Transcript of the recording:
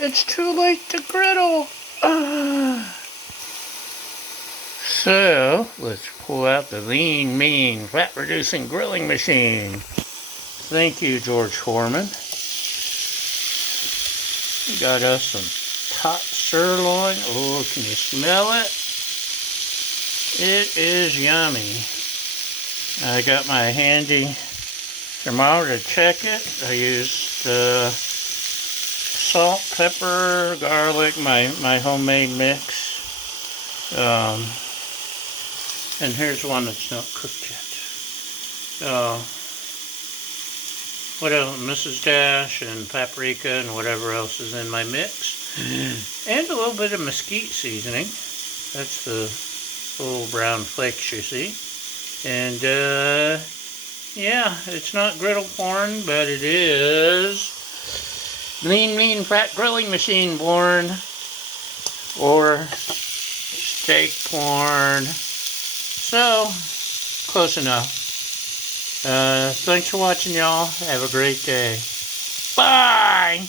It's too late to griddle. So, let's pull out the lean, mean, fat-reducing grilling machine. Thank you, George Foreman. We got us some top sirloin. Oh, can you smell it? It is yummy. I got my handy thermometer to check it. I used salt, pepper, garlic, my homemade mix. And here's one that's not cooked yet. What else? Mrs. Dash and paprika and whatever else is in my mix. And a little bit of mesquite seasoning. That's the little brown flakes you see. And yeah, it's not griddle porn, but it is lean, mean, fat grilling machine porn. Or steak porn. So, close enough. Thanks for watching, y'all. Have a great day. Bye!